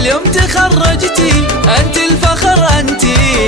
اليوم تخرجتي، انت الفخر انت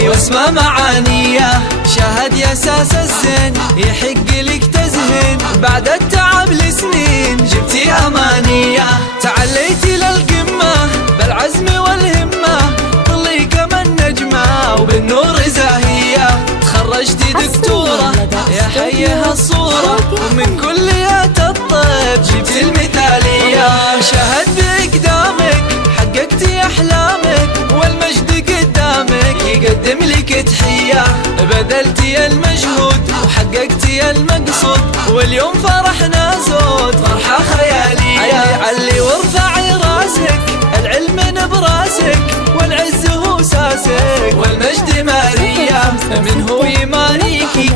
واسمى معانيه. شاهد يا ساس الزين يحق لك تزهين، بعد التعب لسنين جبتي امانيه. تعليتي للقمه بالعزم والهمه، طلي كما النجمه وبالنور زاهيه. تخرجتي دكتوره يا حيها الصوره، ومن كليات الطب جبتي المثاليه. شاهد بإقدامك حققتي أحلامك، والمجد قدامك يقدم لك تحية. بذلتي المجهود وحققتي المقصود، واليوم فرحنا زود فرحة خيالية. علي وارفعي راسك، العلم براسك، والعز هو ساسك، والمجد مارية. من هو يماريكي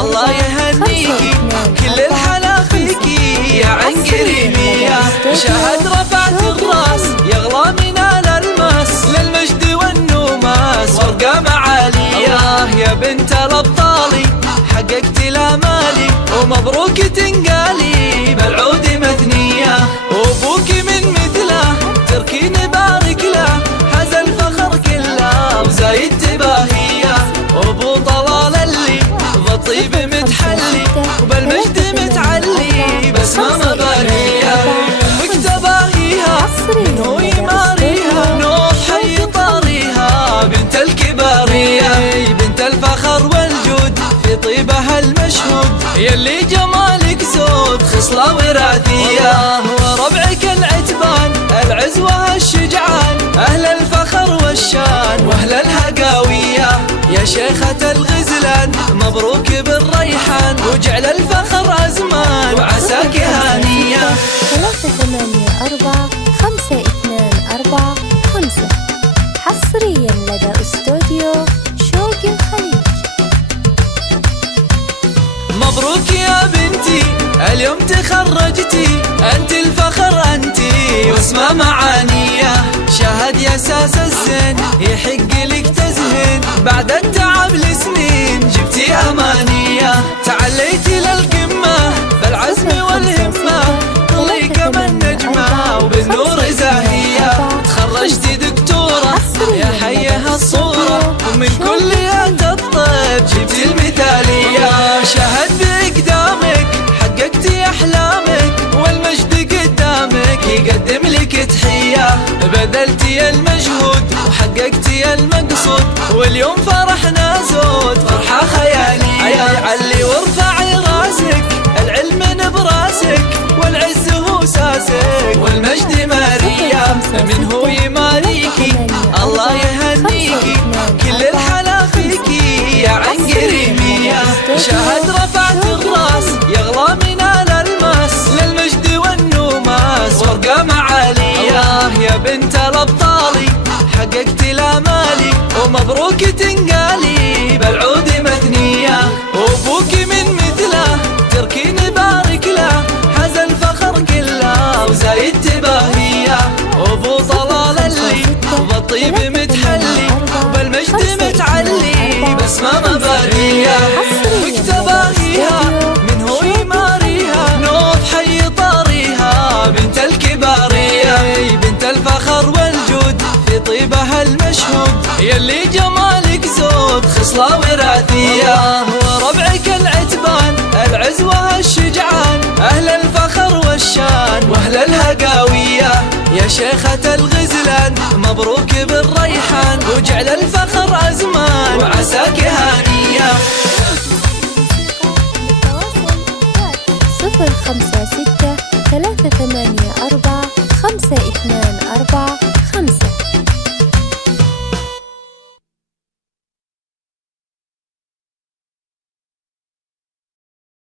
الله يهنيكي، كل الحلا فيكي يا عنقريبية. شاهد رفعت الراس يغلى من الألماس، للمجد والنوماس فرقة معالية. يا بنت الأبطالي حققتي الآمالي، ومبروك تنقالي بالعود مثنية. وابوك من مثله تركين بارك له، حاز الفخر كله وزايد تباهية. وابو طلال اللي بالطيب متحلي، وبالمجد متعلي بسمة مبارية. مكتباهيها من هو يماريها، نور حي طاريها بنت الكبارية. بنت الفخر والجود في طيبها المشهود، يلي جمالك زود خصلة وراثية. وربعك العتبان العزوة الشجعان، أهل الفخر والشان وأهل الهقاوية. يا شيخة الغزلان مبروك بالريحان، وجعل الفخر أزمان وعساك هانية. 384-524-5 حصريا لدى استوديو شوق الخليج. مبروك يا بنتي اليوم تخرجتي، انت الفخر انت واسمى معانيه. شاهد يا ساس الزين يحق لك تزهين، بعد التعب لسنين جبتي امانيه. تعليتي للقمه بالعزم والهمه، طلي كما النجمه وبالنور زاهيه. تخرجتي دكتوره يا حيها الصوره، ومن كليات الطب جبتي المثاليه. شاهد بإقدامك حققتي أحلامك، والمجد قدامك يقدم لك تحية. بذلتي المجهود وحققتي المقصود، واليوم فرحنا زود فرحة خيالية. علي وارفعي راسك، العلم براسك، والعز هو ساسك، والمجد مارية. من هو يماريكي الله يهنيكي، كل الحلا فيكي يا عنقريبية. شاهد رفعت الراس يغلى من الألماس، للمجد والنوماس فرقة معالية. يا بنت الأبطالي حققتي الآمالي، ومبروك تنقالي بالعود مثنية. وابوك من مثله تركين بارك له، حاز الفخر كله وزايد تباهية. وابو طلال اللي بالطيب متحلي، وبالمجد متعلي بسمة مبارية. مكتباهيها من هو يماريها، نور حي طاريها بنت الكبارية. بنت الفخر والجود في طيبها المشهود، يلي جمالك زود خصلة وراثية. وربعك العتبان العزوة الشجعان، أهل الفخر والشان وأهل الهقاوية. يا شيخة الغزلان مبروك بالريحان، وجعل الفخر أزمان